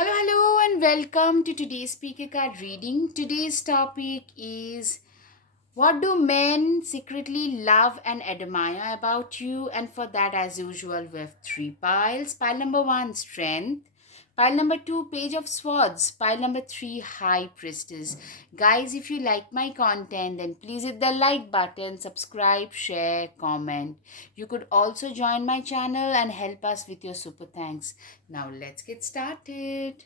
Hello, and welcome to today's speaker card reading. Today's topic is what do men secretly love and admire about you? And for that, as usual, we have three piles. Pile number one, strength. Pile number two, page of swords. Pile number three, high priestess. Guys, if you like my content, then please hit the like button, subscribe, share, comment. You could also join my channel and help us with your super thanks. Now, let's get started.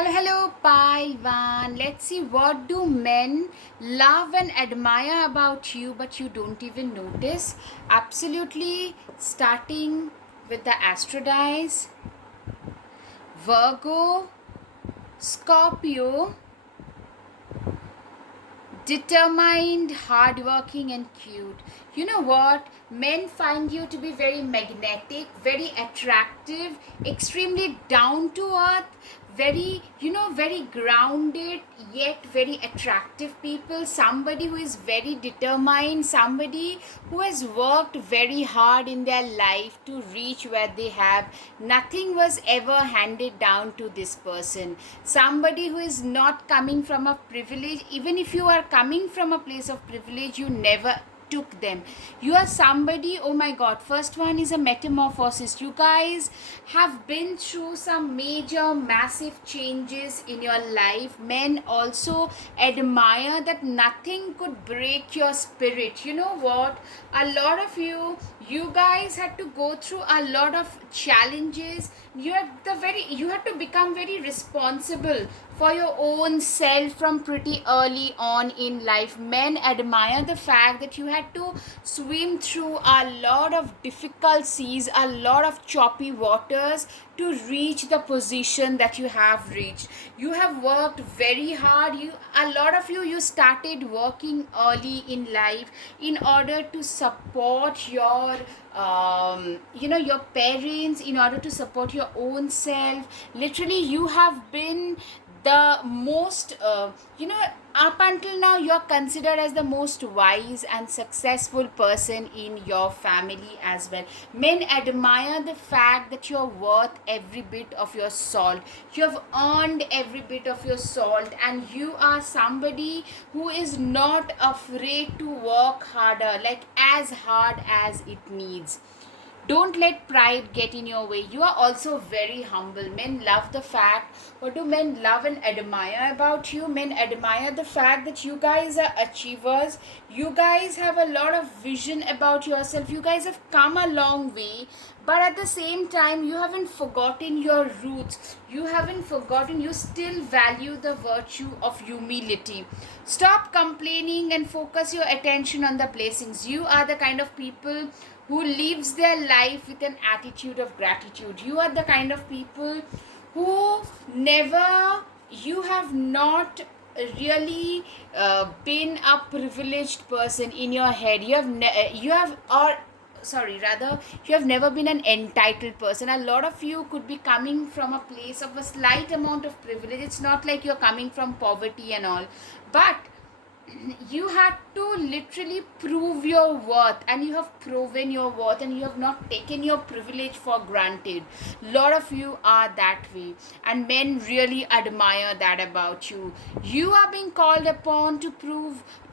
Hello, pile one. Let's see what do men love and admire about you, but you don't even notice. Absolutely, starting with the astro dice, Virgo, Scorpio, determined, hardworking, and cute. You know what? Men find you to be very magnetic, very attractive, extremely down to earth, very grounded, yet very attractive people. Somebody who is very determined, somebody who has worked very hard in their life to reach where they have. Nothing was ever handed down to this person. Somebody who is not coming from a privilege. Even if you are coming from a place of privilege, you never took them. You are somebody, oh my god, first one is a metamorphosis. You guys have been through some major massive changes in your life. Men also admire that nothing could break your spirit. You know what, a lot of you guys had to go through a lot of challenges. You had to become very responsible for your own self from pretty early on in life. Men admire the fact that you had to swim through a lot of difficult seas, a lot of choppy waters to reach the position that you have reached. You have worked very hard. A lot of you started working early in life in order to support your parents, in order to support your own self. Literally, you have been the most up until now you are considered as the most wise and successful person in your family as well. Men admire the fact that you're worth every bit of your salt. You have earned every bit of your salt, and you are somebody who is not afraid to work harder, like as hard as it needs. Don't let pride get in your way. You are also very humble. Men love the fact. What do men love and admire about you? Men admire the fact that you guys are achievers. You guys have a lot of vision about yourself. You guys have come a long way. But at the same time, you haven't forgotten your roots. You haven't forgotten. You still value the virtue of humility. Stop complaining and focus your attention on the blessings. You are the kind of people who lives their life with an attitude of gratitude. You are the kind of people who you have not really been a privileged person in your head. You have never been an entitled person. A lot of you could be coming from a place of a slight amount of privilege. It's not like you're coming from poverty and all, but you had to literally prove your worth, and you have proven your worth, and you have not taken your privilege for granted. A lot of you are that way, and men really admire that about you. You are being called upon to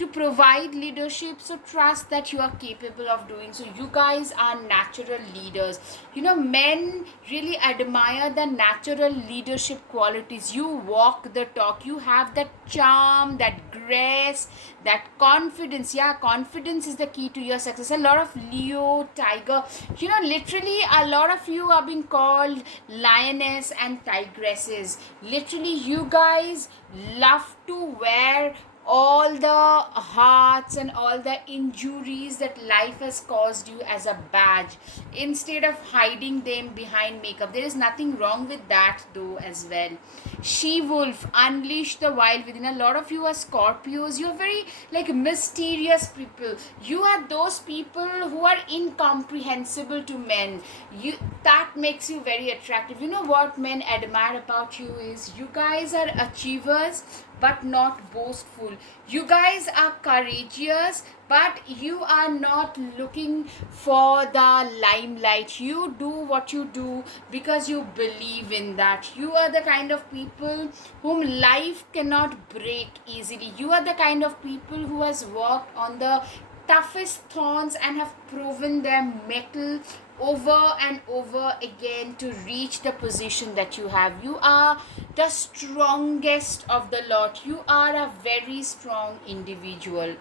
provide leadership, so trust that you are capable of doing so. You guys are natural leaders. Men really admire the natural leadership qualities. You walk the talk. You have that charm, that grace, that confidence. Yeah, confidence is the key to your success. A lot of Leo, Tiger, literally a lot of you are being called lioness and tigresses. Literally, you guys love to wear all the hearts and all the injuries that life has caused you as a badge, instead of hiding them behind makeup. There is nothing wrong with that though as well. She wolf, unleash the wild within. A lot of you are Scorpios. You're very mysterious people. You are those people who are incomprehensible to men. That makes you very attractive. You know what men admire about you is you guys are achievers, but not boastful. You guys are courageous, but you are not looking for the limelight. You do what you do because you believe in that. You are the kind of people whom life cannot break easily. You are the kind of people who has worked on the toughest thorns and have proven their mettle over and over again to reach the position that you have. You are the strongest of the lot. You are a very strong individual.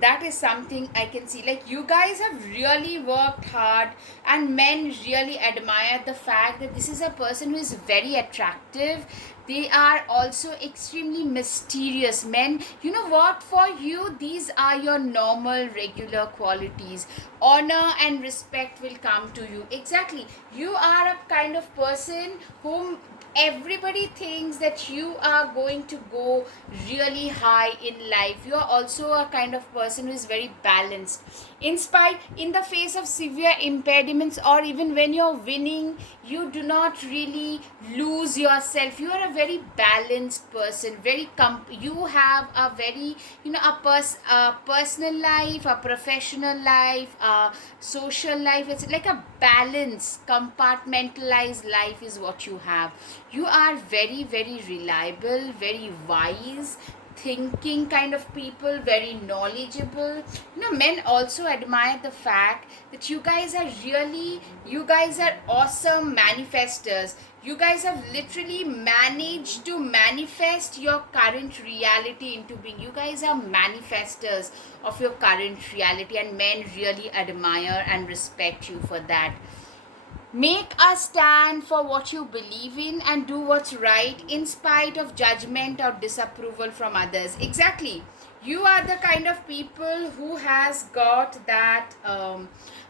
That is something I can see. Like, you guys have really worked hard, and men really admire the fact that this is a person who is very attractive. They are also extremely mysterious. Men, you know what, for you these are your normal regular qualities. Honor and respect will come to you. Exactly, you are a kind of person whom everybody thinks that you are going to go really high in life. You are also a kind of person who is very balanced. In the face of severe impediments, or even when you're winning, you do not really lose yourself. You are a very balanced person. You have a very, a personal life, a professional life, a social life. It's like a balanced, compartmentalized life is what you have. You are very, very reliable, very wise, thinking kind of people, very knowledgeable. Men also admire the fact that you guys are awesome manifestors. You guys have literally managed to manifest your current reality into being. You guys are manifestors of your current reality, and men really admire and respect you for that. Make a stand for what you believe in and do what's right in spite of judgment or disapproval from others. Exactly. You are the kind of people who has got that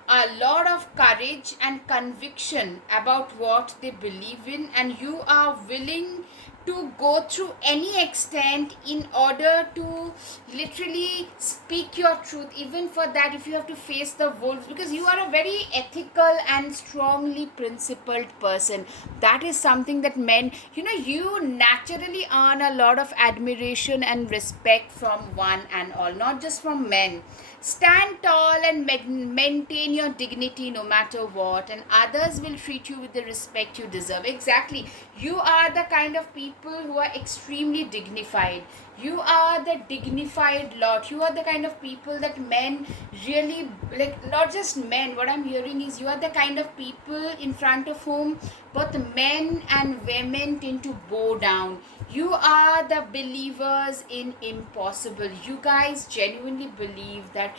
a lot of courage and conviction about what they believe in, and you are willing to go through any extent in order to literally speak your truth, even for that if you have to face the wolves, because you are a very ethical and strongly principled person. That is something that men, you naturally earn a lot of admiration and respect from one and all, not just from men. Stand tall and maintain your dignity no matter what, and others will treat you with the respect you deserve. Exactly. You are the kind of people who are extremely dignified. You are the dignified lot. You are the kind of people that men really like. Not just men, what I'm hearing is you are the kind of people in front of whom both men and women tend to bow down. You are the believers in impossible. You guys genuinely believe that,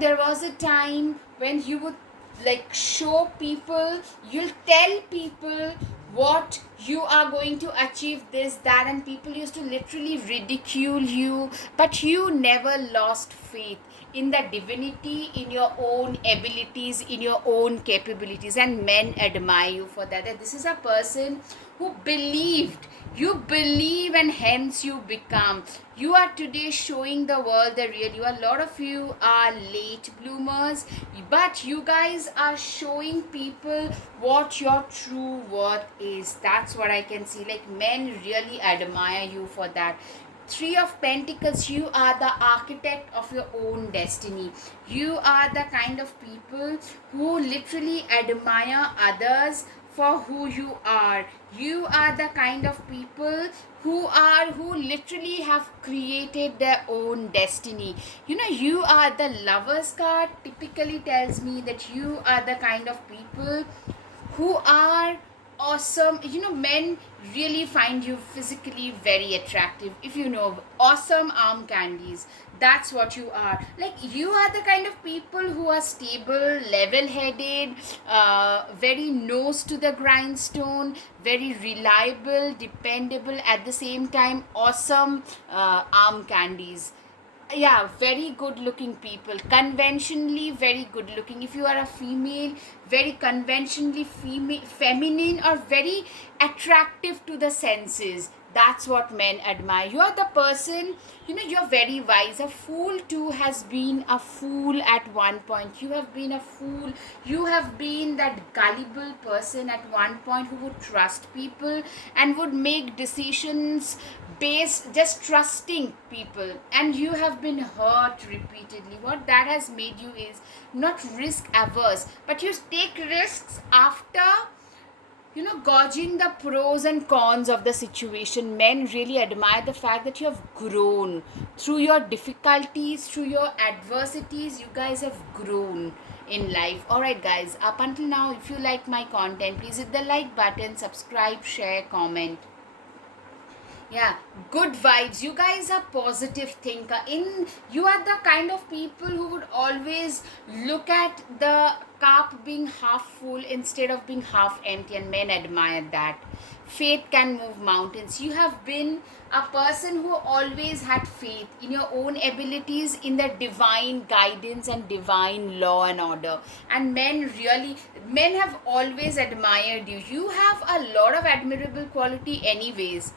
there was a time when you would like show people, you'll tell people what you are going to achieve, this, that, and people used to literally ridicule you, but you never lost faith in the divinity, in your own abilities, in your own capabilities, and men admire you for that. That this is a person who believed. You believe, and hence you become. You are today showing the world the real you. A lot of you are late bloomers, but you guys are showing people what your true worth is. That's what I can see. Like, men really admire you for that. Three of Pentacles, you are the architect of your own destiny. You are the kind of people who literally admire others for who you are. You are the kind of people who literally have created their own destiny. You are the Lovers card, typically tells me that you are the kind of people who are awesome. Men really find you physically very attractive. If you know, awesome arm candies, that's what you are. Like, you are the kind of people who are stable, level headed, very nose to the grindstone, very reliable, dependable, at the same time awesome arm candies. Yeah, very good looking people, conventionally very good looking. If you are a female, very conventionally feminine, or very attractive to the senses. That's what men admire. You are the person, you're very wise. A fool too has been a fool at one point. You have been a fool. You have been that gullible person at one point who would trust people and would make decisions based, just trusting people, and you have been hurt repeatedly. What that has made you is not risk averse, but you take risks after gauging the pros and cons of the situation. Men really admire the fact that you have grown through your difficulties, through your adversities. You guys have grown in life. Alright, guys, up until now, if you like my content, please hit the like button, subscribe, share, comment. Yeah, good vibes. You guys are positive thinker. You are the kind of people who would always look at the cup being half full instead of being half empty, and men admire that. Faith can move mountains. You have been a person who always had faith in your own abilities, in the divine guidance and divine law and order. And men have always admired you. You have a lot of admirable quality anyways.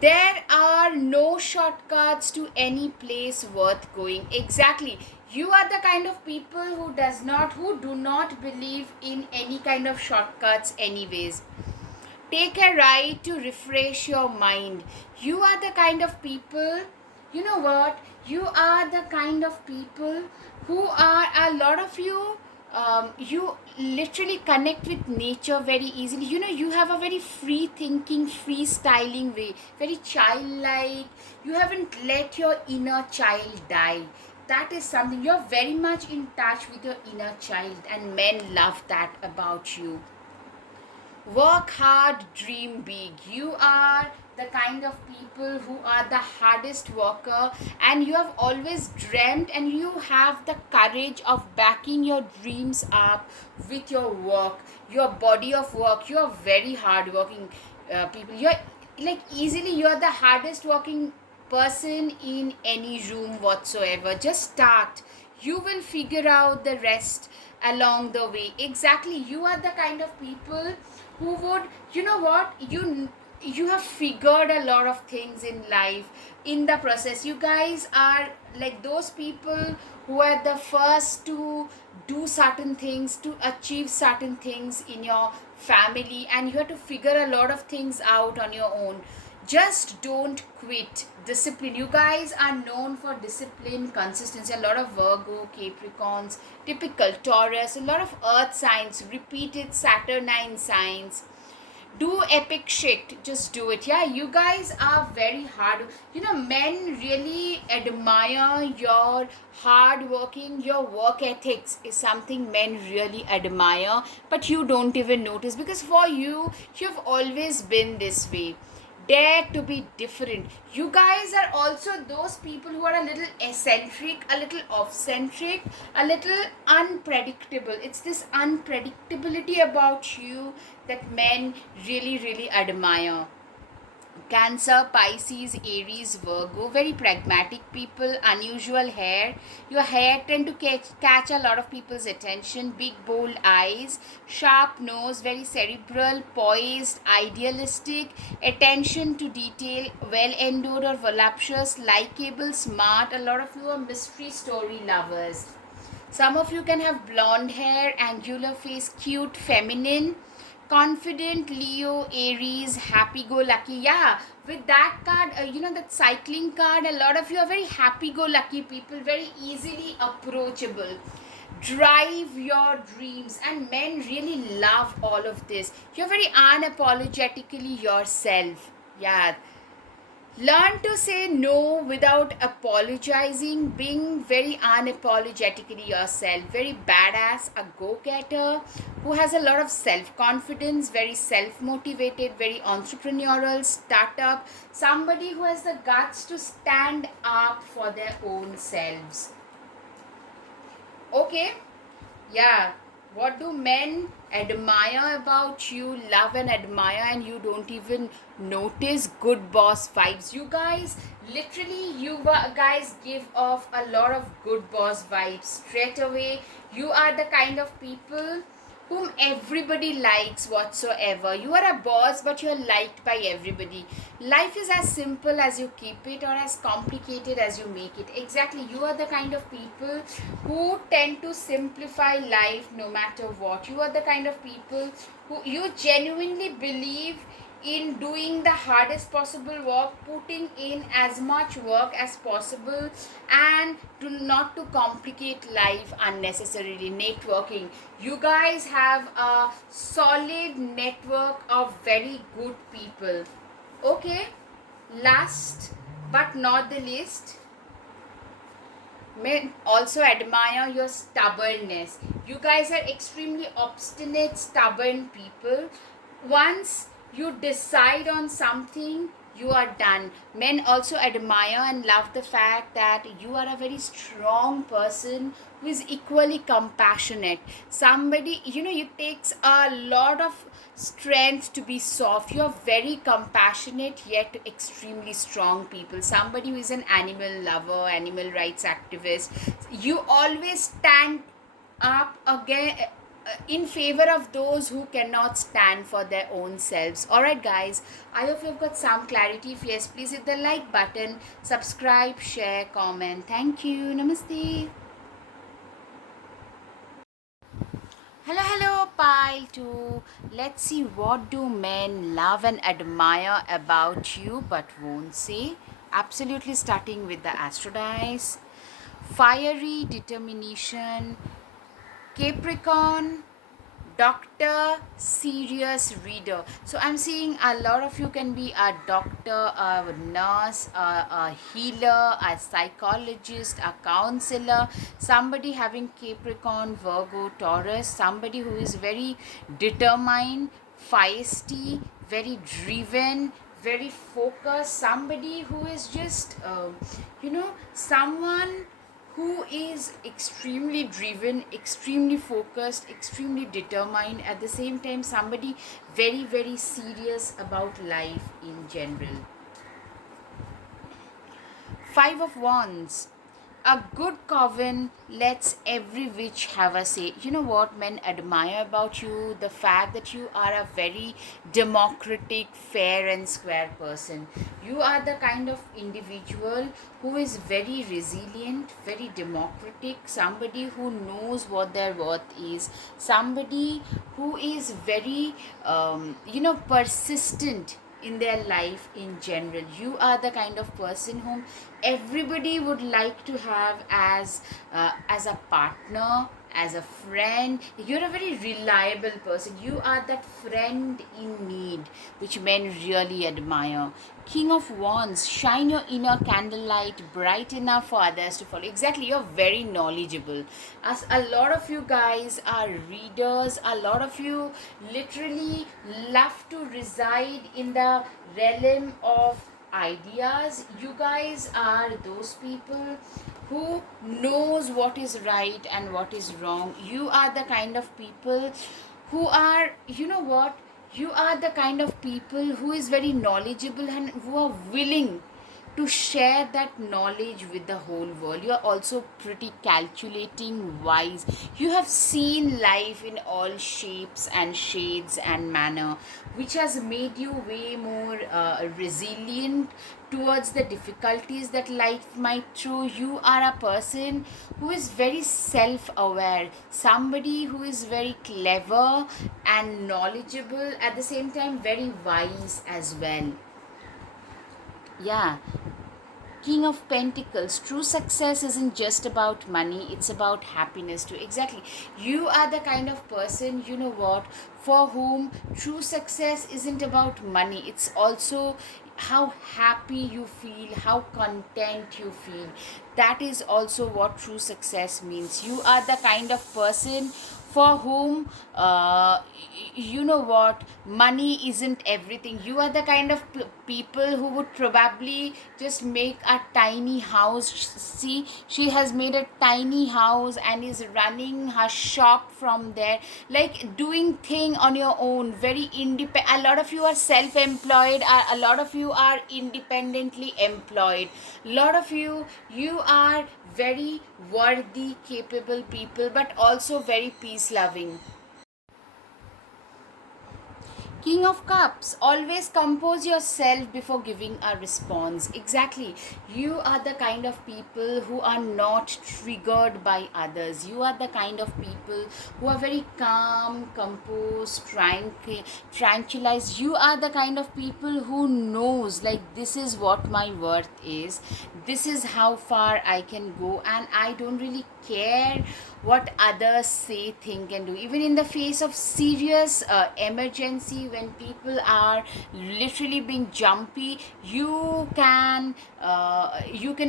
There are no shortcuts to any place worth going. Exactly. You are the kind of people who do not believe in any kind of shortcuts anyways. Take a ride to refresh your mind. You are the kind of people, you know what? You are the kind of people who are, a lot of you literally connect with nature very easily. You have a very free thinking, freestyling way, very childlike. You haven't let your inner child die. That is something, you're very much in touch with your inner child, and men love that about you. Work hard, dream big. You are the kind of people who are the hardest worker, and you have always dreamt, and you have the courage of backing your dreams up with your work, your body of work. You are very hard working people. You're like, easily, you're the hardest working person in any room whatsoever. Just start. You will figure out the rest along the way. Exactly. You are the kind of people who would, you have figured a lot of things in life. In the process, you guys are like those people who are the first to do certain things, to achieve certain things in your family, and you have to figure a lot of things out on your own. Just don't quit. Discipline. You guys are known for discipline, consistency. A lot of Virgo, Capricorns, typical Taurus, a lot of earth signs, repeated Saturnine signs. Do epic shit. Just do it. Yeah, you guys are very hard. Men really admire your hard working. Your work ethics is something men really admire, but you don't even notice, because for you've always been this way. Dare to be different. You guys are also those people who are a little eccentric, a little off-centric, a little unpredictable. It's this unpredictability about you that men really, really admire. Cancer, Pisces, Aries, Virgo, very pragmatic people, unusual hair. Your hair tend to catch a lot of people's attention. Big, bold eyes, sharp nose, very cerebral, poised, idealistic, attention to detail, well-endowed or voluptuous, likable, smart. A lot of you are mystery story lovers. Some of you can have blonde hair, angular face, cute, feminine, confident, Leo, Aries, happy-go-lucky. Yeah, with that card, that cycling card, a lot of you are very happy-go-lucky people, very easily approachable. Drive your dreams, and men really love all of this. You're very unapologetically yourself. Yeah. Learn to say no without apologizing, being very unapologetically yourself. Very badass, a go-getter who has a lot of self-confidence, very self-motivated, very entrepreneurial, startup. Somebody who has the guts to stand up for their own selves. Okay? Yeah. What do men admire about you, love and admire, and you don't even notice? Good boss vibes. You guys, literally, you guys give off a lot of good boss vibes straight away. You are the kind of people whom everybody likes whatsoever. You are a boss, but you're liked by everybody. Life is as simple as you keep it, or as complicated as you make it. Exactly. You are the kind of people who tend to simplify life no matter what. You are the kind of people who you genuinely believe in doing the hardest possible work, putting in as much work as possible, and to not to complicate life unnecessarily. Networking, you guys have a solid network of very good people. Okay, last but not the least, men also admire your stubbornness. You guys are extremely obstinate, stubborn people. Once you decide on something, you are done. Men also admire and love the fact that you are a very strong person who is equally compassionate. Somebody, it takes a lot of strength to be soft. You're very compassionate yet extremely strong people. Somebody who is an animal lover, animal rights activist. You always stand up again in favor of those who cannot stand for their own selves. Alright guys, I hope you've got some clarity. If yes, please hit the like button, subscribe, share, comment. Thank you. Namaste. Hello, pile 2. Let's see, what do men love and admire about you but won't say? Absolutely, starting with the Astrodice. Fiery determination, Capricorn, doctor, serious reader. So I'm seeing a lot of you can be a doctor, a nurse, a healer, a psychologist, a counselor, somebody having Capricorn, Virgo, Taurus, somebody who is very determined, feisty, very driven, very focused, somebody who is just someone who is extremely driven, extremely focused, extremely determined, at the same time somebody very, very serious about life in general. Five of Wands. A good coven lets every witch have a say. You know what men admire about you? The fact that you are a very democratic, fair and square person. You are the kind of individual who is very resilient, very democratic, somebody who knows what their worth is, somebody who is very, persistent in their life in general. You are the kind of person whom everybody would like to have as a partner, as a friend. You're a very reliable person. You are that friend in need which men really admire. King of Wands, shine your inner candlelight bright enough for others to follow. Exactly, you're very knowledgeable. As a lot of you guys are readers, a lot of you literally love to reside in the realm of ideas. You guys are those people who knows what is right and what is wrong. You are the kind of people who are, you are the kind of people who is very knowledgeable and who are willing to share that knowledge with the whole world. You are also pretty calculating, wise. You have seen life in all shapes and shades and manner, which has made you way more resilient towards the difficulties that life might throw. You are a person who is very self-aware, somebody who is very clever and knowledgeable, at the same time very wise as well. Yeah. King of Pentacles, true success isn't just about money, it's about happiness too. Exactly. You are the kind of person, you know what, for whom true success isn't about money. It's also how happy you feel, how content you feel. That is also what true success means. You are the kind of person for whom you know what, money isn't everything. You are the kind of people who would probably just make a tiny house. See, she has made a tiny house and is running her shop from there, like doing thing on your own, very independent. A lot of you are self-employed, a lot of you are independently employed, a lot of you are very worthy, capable people, but also very peace loving. King of Cups, always compose yourself before giving a response. Exactly. You are the kind of people who are not triggered by others. You are the kind of people who are very calm, composed, tranquilized. You are the kind of people who knows, like, this is what my worth is. This is how far I can go, and I don't really care what others say, think, and do. Even in the face of serious emergency, when people are literally being jumpy, you can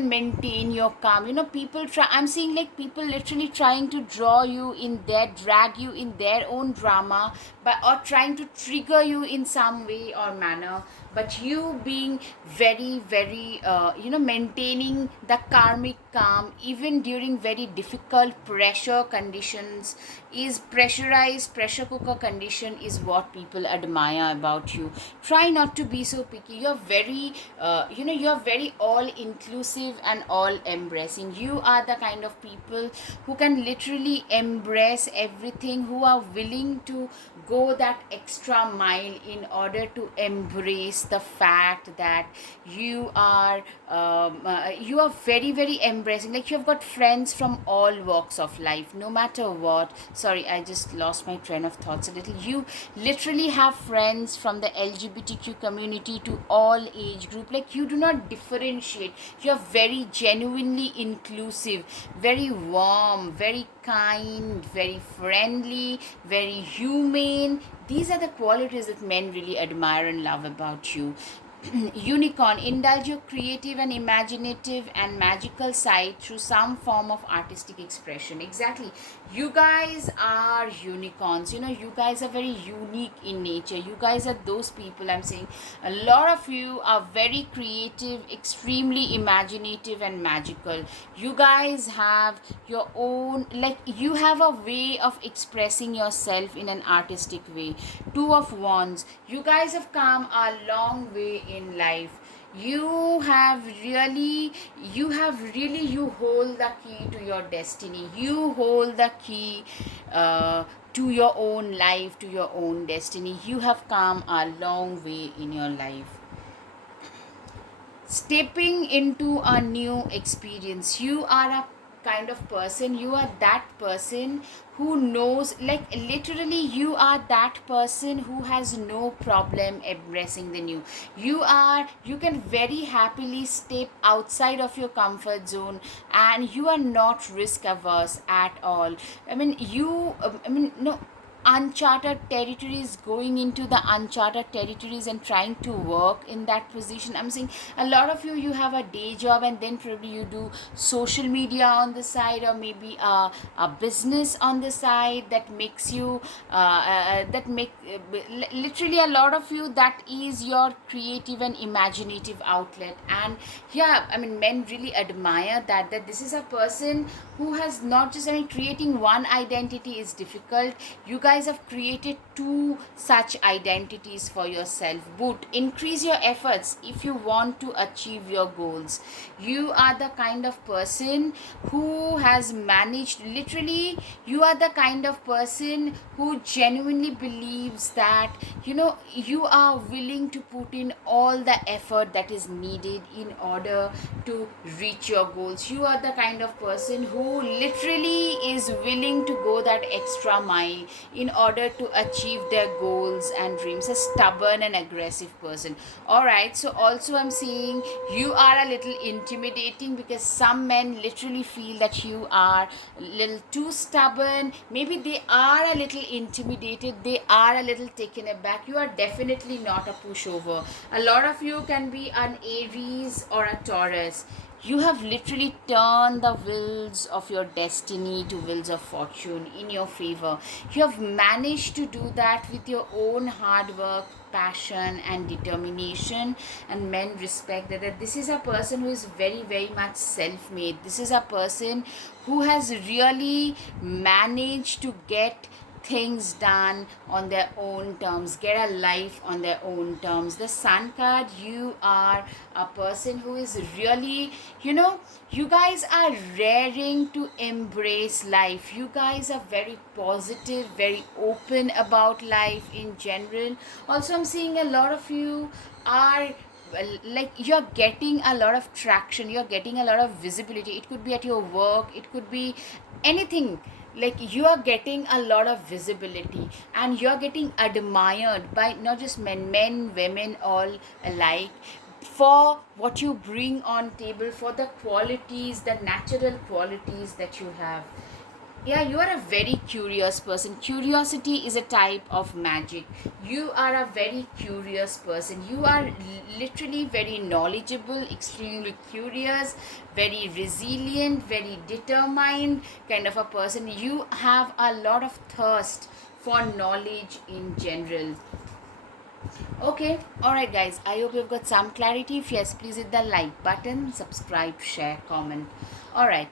maintain your calm. People try. I'm seeing like people literally trying to drag you in their own drama, but or trying to trigger you in some way or manner. But you being very, very, maintaining the karmic calm even during very difficult pressure conditions, is pressurized pressure cooker condition, is what people admire about you. Try not to be so picky. You're very all inclusive and all embracing. You are the kind of people who can literally embrace everything, who are willing to go that extra mile in order to embrace the fact that you are very, very embracing. Like, you've got friends from all walks of life, no matter what. Sorry, I just lost my train of thoughts a little. You literally have friends from the LGBTQ community to all age group. Like, you do not differentiate. You're very genuinely inclusive, very warm, very kind, very friendly, very humane. These are the qualities that men really admire and love about you. Unicorn, indulge your creative and imaginative and magical side through some form of artistic expression. Exactly. You guys are unicorns. You guys are very unique in nature. You guys are those people. I'm saying a lot of you are very creative, extremely imaginative, and magical. You guys have your own, like, you have a way of expressing yourself in an artistic way. Two of Wands, you guys have come a long way in life. You hold the key to your destiny. You hold the key to your own life, to your own destiny. You have come a long way in your life. Stepping into a new experience, you are a kind of person, you are that person who knows, like, literally you are that person who has no problem embracing the new. You can very happily step outside of your comfort zone, and you are not risk averse at all. No, uncharted territories, going into the uncharted territories and trying to work in that position. I'm saying a lot of you have a day job, and then probably you do social media on the side, or maybe a business on the side that makes you literally, a lot of you, that is your creative and imaginative outlet. And yeah, men really admire that this is a person who has not just, creating one identity is difficult. You guys have created two such identities for yourself. But increase your efforts if you want to achieve your goals. You are the kind of person who has managed, literally, you are the kind of person who genuinely believes that you are willing to put in all the effort that is needed in order to reach your goals. You are the kind of person who literally is willing to go that extra mile in order to achieve their goals and dreams. A stubborn and aggressive person. All right, so also I'm seeing you are a little intimidating, because some men literally feel that you are a little too stubborn. Maybe they are a little intimidated, they are a little taken aback. You are definitely not a pushover. A lot of you can be an Aries or a Taurus. You have literally turned the wheels of your destiny to wheels of fortune in your favor. You have managed to do that with your own hard work, passion, and determination. And men respect that this is a person who is very, very much self-made. This is a person who has really managed to get things done on their own terms, get a life on their own terms. The Sun card, you are a person who is really, you guys are raring to embrace life. You guys are very positive, very open about life in general. Also, I'm seeing a lot of you are, well, like, you're getting a lot of traction, you're getting a lot of visibility. It could be at your work, it could be anything. Like, you are getting a lot of visibility, and you're getting admired by not just men, women, all alike, for what you bring on table, for the qualities, the natural qualities that you have. Yeah, you are a very curious person. Curiosity is a type of magic. You are a very curious person. You are literally very knowledgeable, extremely curious, very resilient, very determined kind of a person. You have a lot of thirst for knowledge in general. Okay, alright guys, I hope you've got some clarity. If yes, please hit the like button, subscribe, share, comment. Alright,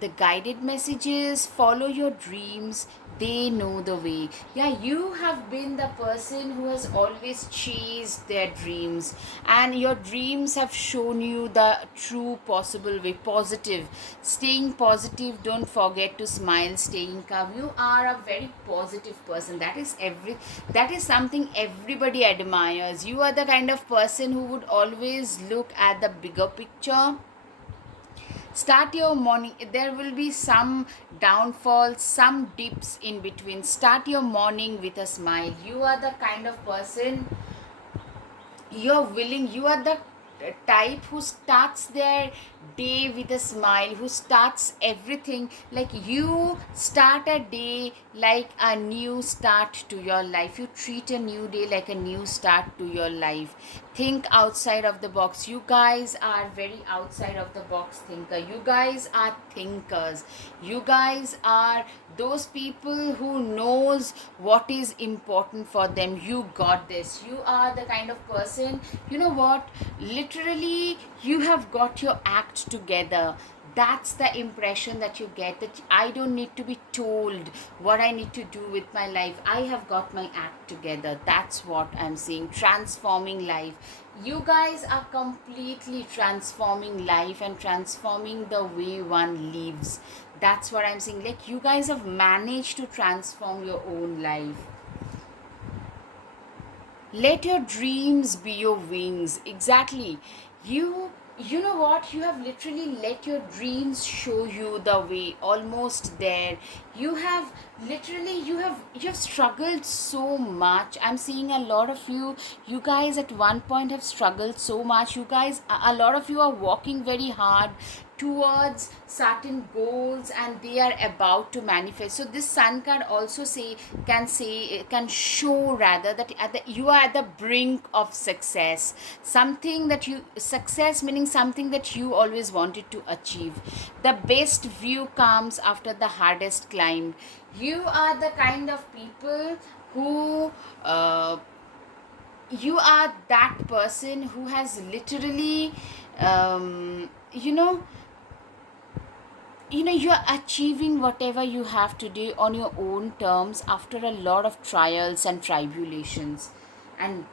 the guided messages, follow your dreams, they know the way. Yeah, you have been the person who has always chased their dreams, and your dreams have shown you the true possible way. Positive, staying positive, don't forget to smile, staying calm. You are a very positive person. That is something everybody admires. You are the kind of person who would always look at the bigger picture. Start your morning, there will be some downfalls, some dips in between. Start your morning with a smile. You are the kind of person, you are the type who starts their day with a smile, who starts everything, like, you start a day like a new start to your life. You treat a new day like a new start to your life. Think outside of the box. You guys are very outside of the box thinker. You guys are thinkers. You guys are those people who knows what is important for them. You got this. You are the kind of person, you know what, literally you have got your act together. That's the impression that you get, that I don't need to be told what I need to do with my life. I have got my act together. That's what I'm seeing. Transforming life. You guys are completely transforming life and transforming the way one lives. That's what I'm seeing. Like, you guys have managed to transform your own life. Let your dreams be your wings. Exactly. You know what, you have literally let your dreams show you the way. Almost there. You have literally, you have struggled so much. I'm seeing a lot of you guys at one point have struggled so much. You guys, a lot of you are walking very hard towards certain goals, and they are about to manifest. So this Sun card also can show rather that you are at the brink of success. Something that you success meaning something that you always wanted to achieve. The best view comes after the hardest climb. You are the kind of people who you are that person who has literally you know you are achieving whatever you have to do on your own terms after a lot of trials and tribulations. And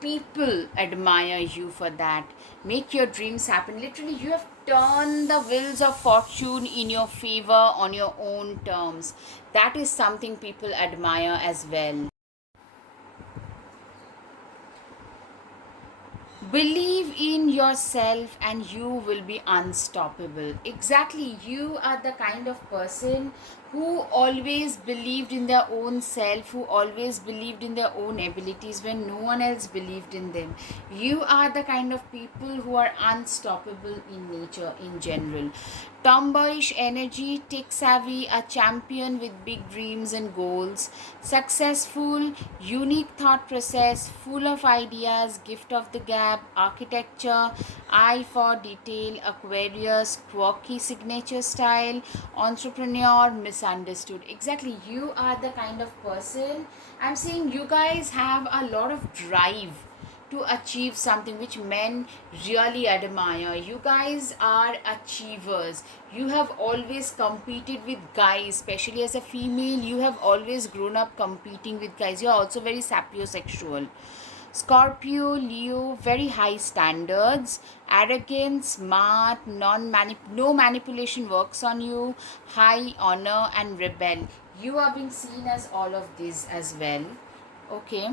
people admire you for that. Make your dreams happen. Literally, you have turned the wheels of fortune in your favor on your own terms. That is something people admire as well. Believe in yourself and you will be unstoppable. Exactly, you are the kind of person who always believed in their own self, who always believed in their own abilities when no one else believed in them. You are the kind of people who are unstoppable in nature in general. Tomboyish energy, tech savvy, a champion with big dreams and goals, successful, unique thought process, full of ideas, gift of the gap, architecture, eye for detail, Aquarius, quirky signature style, entrepreneur, misunderstood. Exactly, you are the kind of person. I'm saying you guys have a lot of drive. to achieve something which men really admire. You guys are achievers. You have always competed with guys, especially as a female. You have always grown up competing with guys. You are also very sapiosexual. Scorpio, Leo, very high standards, arrogant, smart, no manipulation works on you, high honor and rebel. You are being seen as all of this as well. Okay.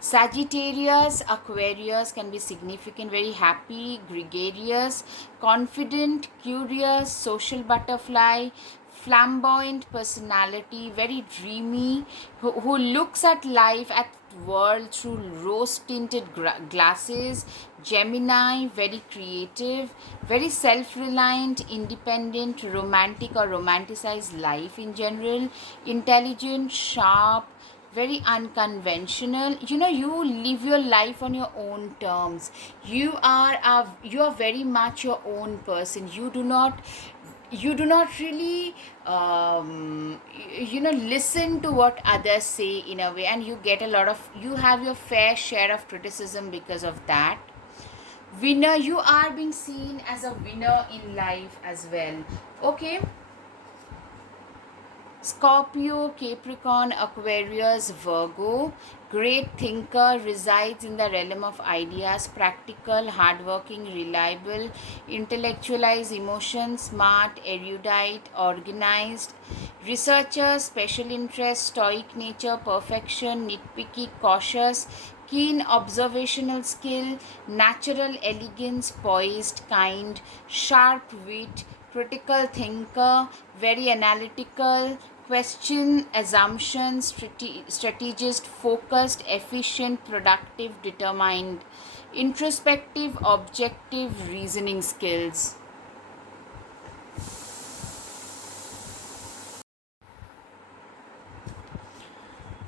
Sagittarius, Aquarius can be significant, very happy, gregarious, confident, curious, social butterfly, flamboyant personality, very dreamy, who looks at life, at world through rose tinted glasses. Gemini, very creative, very self reliant, independent, romantic or romanticized life in general, intelligent, sharp, very unconventional. You live your life on your own terms. You are very much your own person. You do not really listen to what others say in a way, and you have your fair share of criticism because of that. Winner, you are being seen as a winner in life as well. Okay. Scorpio, Capricorn, Aquarius, Virgo. Great thinker, resides in the realm of ideas, practical, hardworking, reliable, intellectualize emotions, smart, erudite, organized. Researcher, special interest, stoic nature, perfection, nitpicky, cautious, keen observational skill, natural elegance, poised, kind, sharp wit, critical thinker, very analytical, question, assumption, strategist, focused, efficient, productive, determined, introspective, objective, reasoning skills.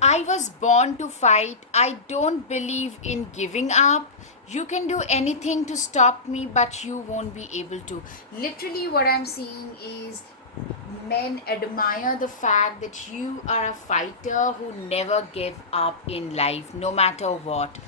I was born to fight. I don't believe in giving up. You can do anything to stop me, but you won't be able to. Literally, what I'm seeing is men admire the fact that you are a fighter who never give up in life, no matter what.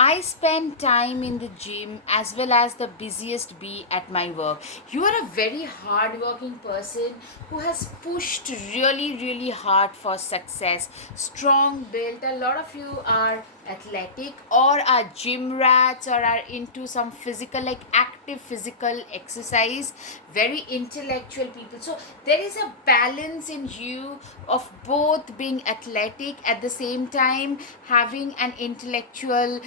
I spend time in the gym as well as the busiest bee at my work. You are a very hardworking person who has pushed really, really hard for success. Strong built. A lot of you are athletic or are gym rats or are into some physical, like active physical exercise. Very intellectual people. So there is a balance in you of both being athletic at the same time having an intellectual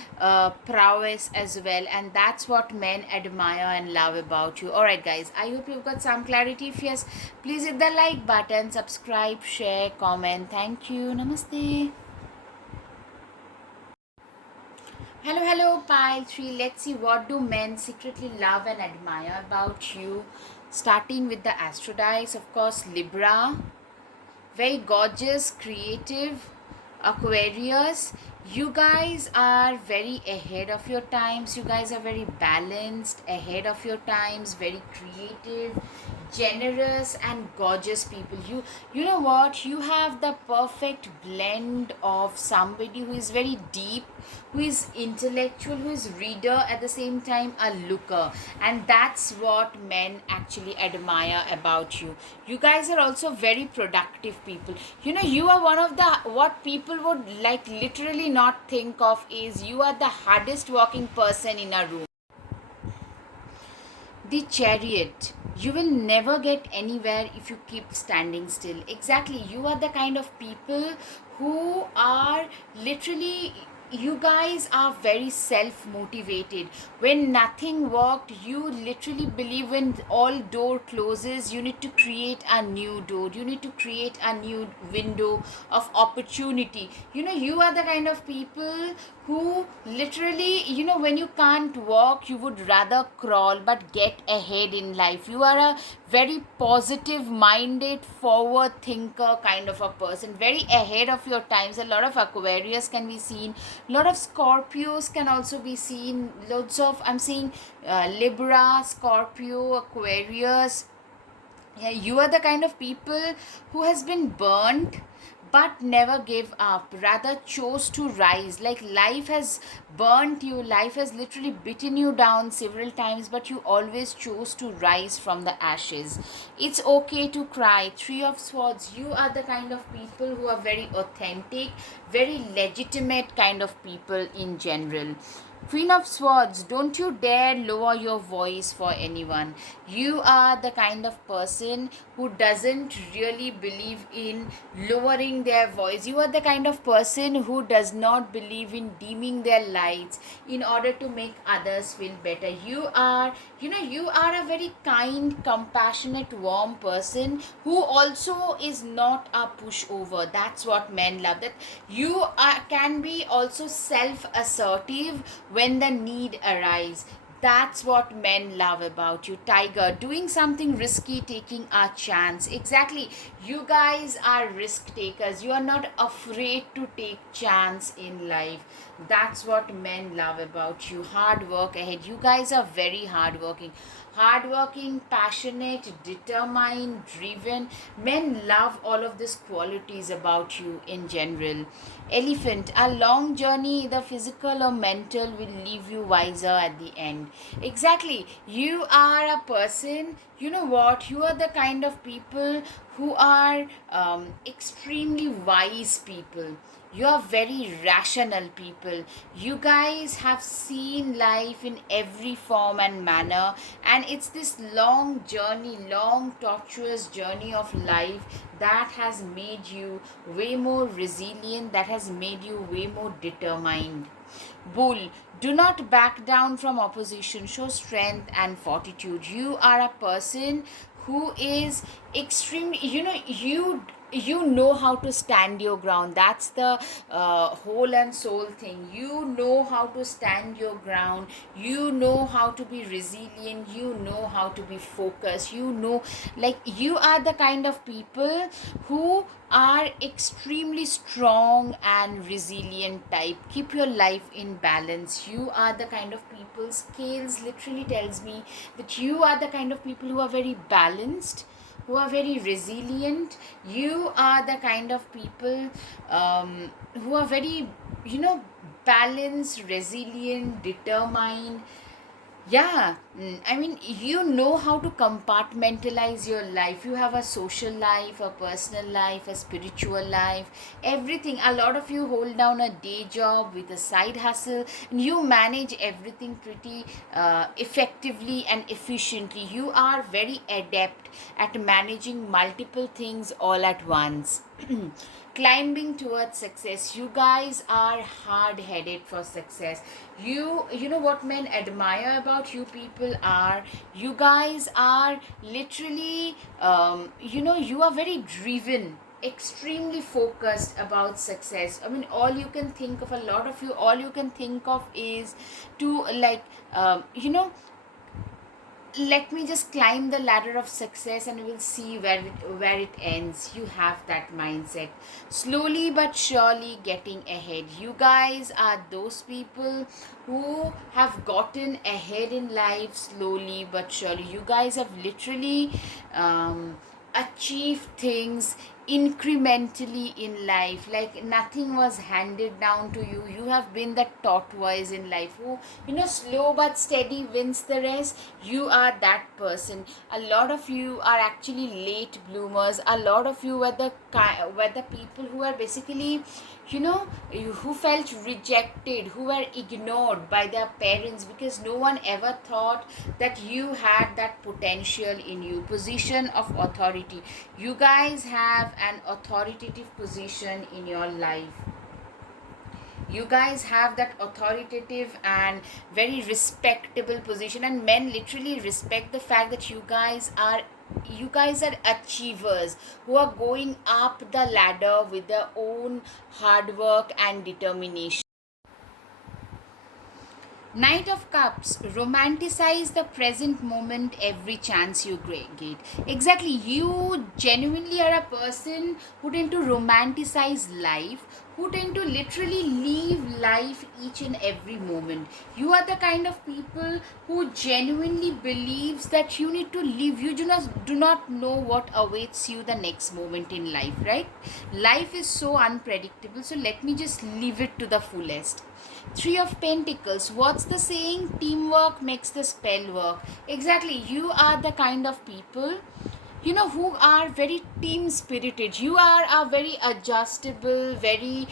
prowess as well, and that's what men admire and love about you. Alright guys, I hope you've got some clarity. If yes, please hit the like button, subscribe, share, comment. Thank you. Namaste. Hello, pile 3. Let's see, what do men secretly love and admire about you. Starting with the astro dice, of course, Libra, very gorgeous, creative. Aquarius, you guys are very ahead of your times. You guys are very balanced, ahead of your times, very creative, generous and gorgeous people. You know what, you have the perfect blend of somebody who is very deep, who is intellectual, who is reader, at the same time a looker, and that's what men actually admire about you. You guys are also very productive people. You are one of the, what people would like literally not think of is, you are the hardest working person in a room. The Chariot, you will never get anywhere if you keep standing still. Exactly, you are the kind of people who are literally, you guys are very self motivated. When nothing worked, you literally believe when all door closes, you need to create a new door, you need to create a new window of opportunity. You are the kind of people who literally, when you can't walk, you would rather crawl but get ahead in life. You are a very positive minded, forward thinker kind of a person, very ahead of your times. A lot of Aquarius can be seen, a lot of Scorpios can also be seen, loads of, I'm seeing Libra, Scorpio, Aquarius. Yeah, you are the kind of people who has been burnt but never gave up, rather chose to rise. Like life has burnt you, life has literally beaten you down several times, but you always chose to rise from the ashes. It's okay to cry. Three of Swords, you are the kind of people who are very authentic, very legitimate kind of people in general. Queen of Swords, don't you dare lower your voice for anyone. You are the kind of person who doesn't really believe in lowering their voice. You are the kind of person who does not believe in dimming their lights in order to make others feel better. You are a very kind, compassionate, warm person who also is not a pushover. That's what men love. That you can be also self assertive when the need arises. That's what men love about you. Tiger, doing something risky, taking a chance. Exactly. You guys are risk takers. You are not afraid to take chance in life. That's what men love about you. Hard work ahead. You guys are very hardworking. Hardworking, passionate, determined, driven. Men love all of these qualities about you in general. Elephant, a long journey, either physical or mental, will leave you wiser at the end. Exactly. You are a person, you know what? You are the kind of people who are extremely wise people. You are very rational people. You guys have seen life in every form and manner, and it's this long journey, long tortuous journey of life that has made you way more resilient, that has made you way more determined. Bull, do not back down from opposition. Show strength and fortitude. You are a person who is extremely, you know how to stand your ground. That's the whole and soul thing. You know how to stand your ground. You know how to be resilient. You know how to be focused. Like you are the kind of people who are extremely strong and resilient type. Keep your life in balance. You are the kind of people, scales literally tells me that you are the kind of people who are very balanced, who are very resilient. You are the kind of people who are very, balanced, resilient, determined. Yeah, I mean, you know how to compartmentalize your life. You have a social life, a personal life, a spiritual life, everything. A lot of you hold down a day job with a side hustle, and you manage everything pretty effectively and efficiently. You are very adept at managing multiple things all at once. Climbing towards success. You guys are hard headed for success. You know what men admire about you people are, you guys are literally you are very driven, extremely focused about success. I mean, all you can think of, a lot of you, all you can think of is to, like, let me just climb the ladder of success and we'll see where it ends. You have that mindset. Slowly but surely getting ahead. You guys are those people who have gotten ahead in life slowly but surely. You guys have literally achieved things incrementally in life. Like nothing was handed down to you. You have been the tortoise in life who, slow but steady wins the race. You are that person. A lot of you are actually late bloomers. A lot of you were the people who are basically, who felt rejected, who were ignored by their parents because no one ever thought that you had that potential in you. Position of authority. You guys have an authoritative position in your life. You guys have that authoritative and very respectable position, and men literally respect the fact that you guys are achievers who are going up the ladder with their own hard work and determination. Knight of Cups, romanticize the present moment every chance you get. Exactly, you genuinely are a person who tend to romanticize life, who tend to literally live life each and every moment. You are the kind of people who genuinely believes that you need to live. You do not know what awaits you the next moment in life, right? Life is so unpredictable, so let me just live it to the fullest. Three of Pentacles. What's the saying? Teamwork makes the spell work. Exactly. You are the kind of people, who are very team spirited. You are a very adjustable, very,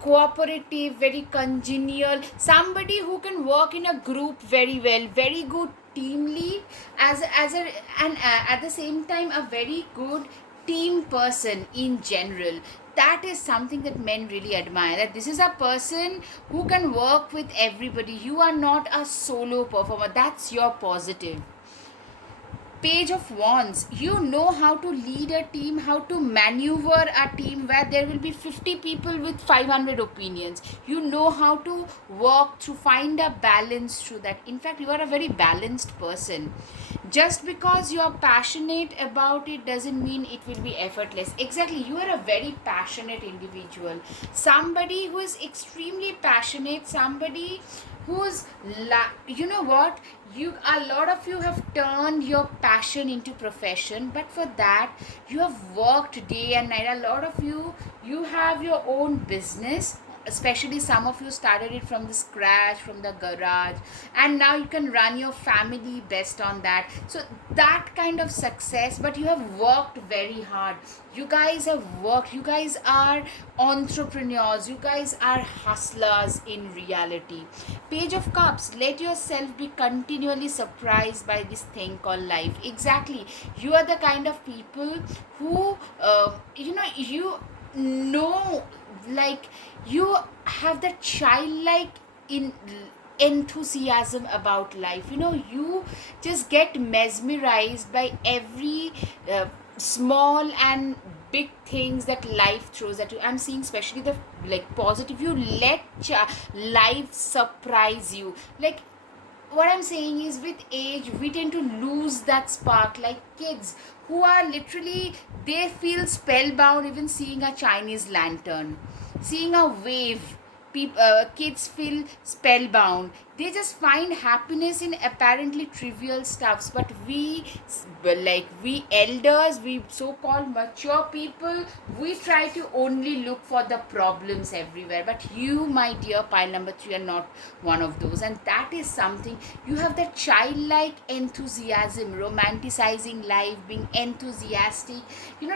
cooperative, very congenial, somebody who can work in a group very well, very good team lead, as a and at the same time a very good team person in general. That is something that men really admire, that this is a person who can work with everybody. You are not a solo performer. That's your positive. Page of Wands. You know how to lead a team, how to maneuver a team where there will be 50 people with 500 opinions. You know how to work to find a balance through that. In fact, you are a very balanced person. Just because you are passionate about it doesn't mean it will be effortless. Exactly, you are a very passionate individual. Somebody who is extremely passionate, somebody who's you know what, you a lot of you have turned your passion into profession, but for that you have worked day and night. A lot of you have your own business, especially some of you started it from the scratch, from the garage, and now you can run your family best on that. So that kind of success, but you have worked very hard. You guys have worked. You guys are entrepreneurs. You guys are hustlers in reality. Page of Cups. Let yourself be continually surprised by this thing called life. Exactly, you are the kind of people who you know like you have that childlike in enthusiasm about life. You just get mesmerized by every small and big things that life throws at you. I'm seeing especially the positive. You let life surprise you. What I'm saying is, with age we tend to lose that spark. Like kids who are literally, they feel spellbound even seeing a Chinese lantern, seeing a wave. Kids feel spellbound. They just find happiness in apparently trivial stuffs. But we elders, we so-called mature people, we try to only look for the problems everywhere. But you, my dear pile number 3, are not one of those. And that is something. You have that childlike enthusiasm, romanticizing life, being enthusiastic,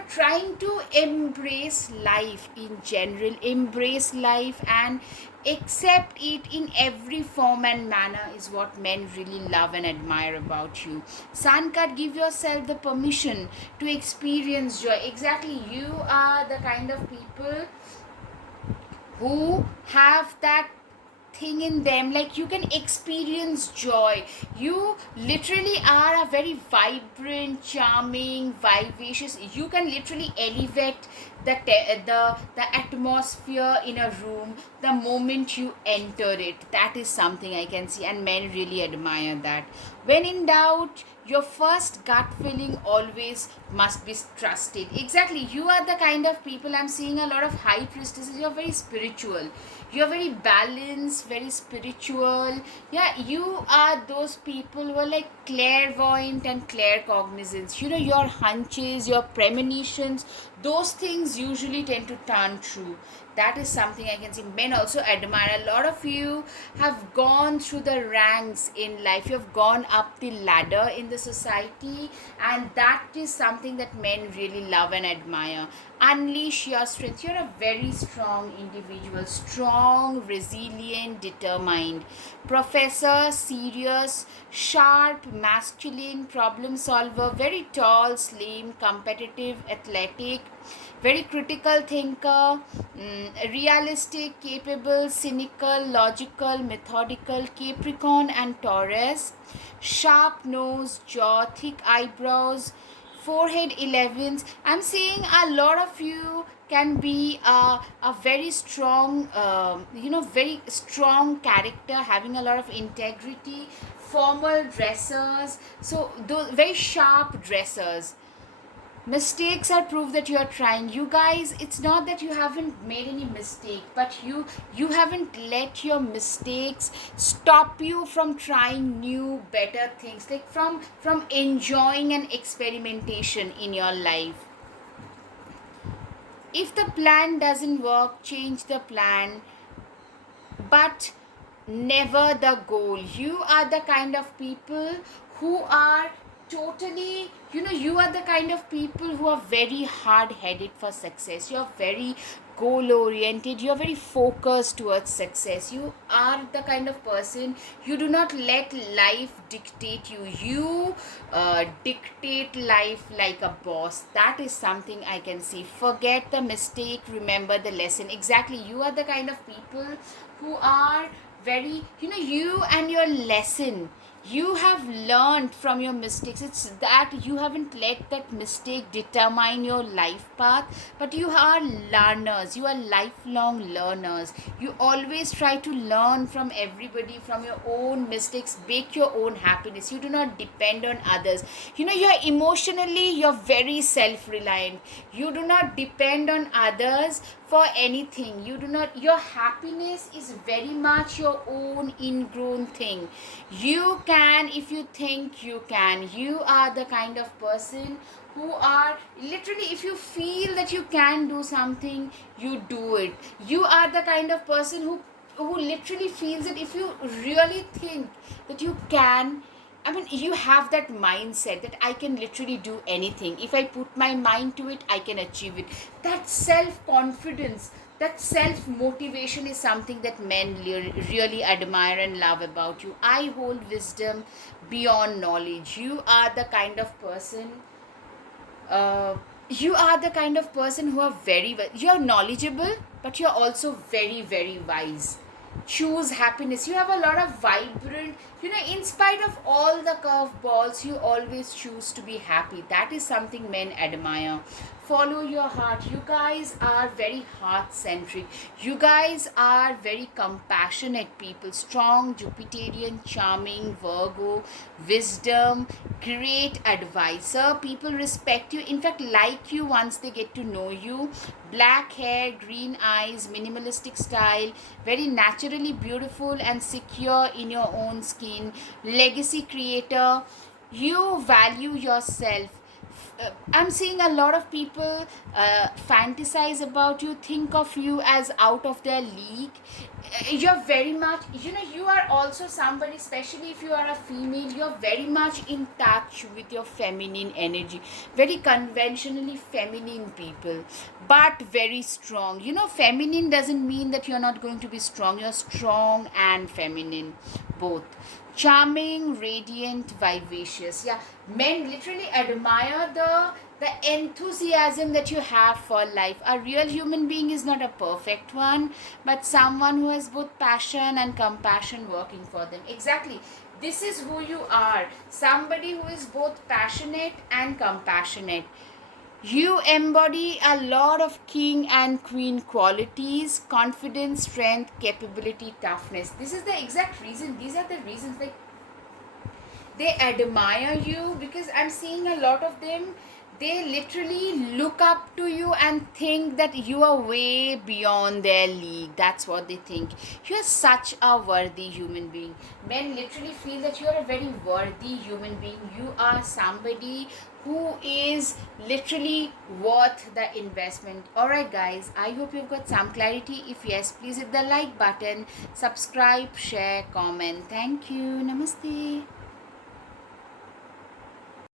trying to embrace life in general, embrace life and accept it in every form and manner is what men really love and admire about you. Sun card. Give yourself the permission to experience joy. Exactly, you are the kind of people who have that thing in them, like you can experience joy. You literally are a very vibrant, charming, vivacious. You can literally elevate the atmosphere in a room the moment you enter it. That is something I can see, and men really admire that. When in doubt, your first gut feeling always must be trusted. Exactly, you are the kind of people. I'm seeing a lot of high priestesses. You're very spiritual, you're very balanced, very spiritual. Yeah, you are those people who are like clairvoyant and claircognizance. Your hunches, your premonitions, those things usually tend to turn true. That is something I can see. Men also admire. A lot of you have gone through the ranks in life. You have gone up the ladder in the society, and that is something that men really love and admire. Unleash your strength. You're a very strong individual, strong, resilient, determined. Professor, serious, sharp, masculine, problem solver, very tall, slim, competitive, athletic, very critical thinker, realistic, capable, cynical, logical, methodical. Capricorn and Taurus. Sharp nose, jaw, thick eyebrows, forehead 11s. I'm seeing a lot of you can be a very strong, very strong character, having a lot of integrity, formal dressers. So those very sharp dressers. Mistakes are proof that you are trying. You guys, it's not that you haven't made any mistake, but you haven't let your mistakes stop you from trying new better things, like from enjoying and experimentation in your life. If the plan doesn't work, change the plan, but never the goal. You are the kind of people who are totally, you are the kind of people who are very hard headed for success. You're very goal oriented, you're very focused towards success. You are the kind of person, you do not let life dictate you. You dictate life like a boss. That is something I can see. Forget the mistake, remember the lesson. Exactly, you are the kind of people who are very, you and your lesson, you have learned from your mistakes. It's that you haven't let that mistake determine your life path, but you are learners, you are lifelong learners. You always try to learn from everybody, from your own mistakes, make your own happiness. You do not depend on others. You're emotionally, you're very self-reliant. You do not depend on others for anything. You do not, your happiness is very much your own ingrown thing. You can, if you think you can. You are the kind of person who are literally, if you feel that you can do something, you do it. You are the kind of person who literally feels it. If you really think that you can, I mean, you have that mindset that I can literally do anything. If I put my mind to it, I can achieve it. That self-confidence, that self-motivation is something that men really admire and love about you. I hold wisdom beyond knowledge. Uh, you are the kind of person who are you're knowledgeable, but you're also very, very wise. Choose happiness. You have a lot of vibrant, in spite of all the curveballs, you always choose to be happy. That is something men admire. Follow your heart. You guys are very heart centric. You guys are very compassionate people. Strong, Jupiterian, charming, Virgo, wisdom, great advisor. People respect you, in fact like you once they get to know you. Black hair, green eyes, minimalistic style, very naturally beautiful and secure in your own skin. Legacy creator. You value yourself. I'm seeing a lot of people fantasize about you, think of you as out of their league. You're very much, you are also somebody, especially if you are a female, you're very much in touch with your feminine energy. Very conventionally feminine people, but very strong. Feminine doesn't mean that you're not going to be strong. You're strong and feminine, both. Charming, radiant, vivacious. Yeah, men literally admire the enthusiasm that you have for life. A real human being is not a perfect one, but someone who has both passion and compassion working for them. Exactly, this is who you are. Somebody who is both passionate and compassionate. You embody a lot of king and queen qualities: confidence, strength, capability, toughness. This is the exact reason. These are the reasons, like, they admire you, because I'm seeing a lot of them, they literally look up to you and think that you are way beyond their league. That's what they think. You're such a worthy human being. Men literally feel that you're a very worthy human being. You are somebody who is literally worth the investment. Alright guys, I hope you've got some clarity. If yes, please hit the like button, subscribe, share, comment. Thank you. Namaste.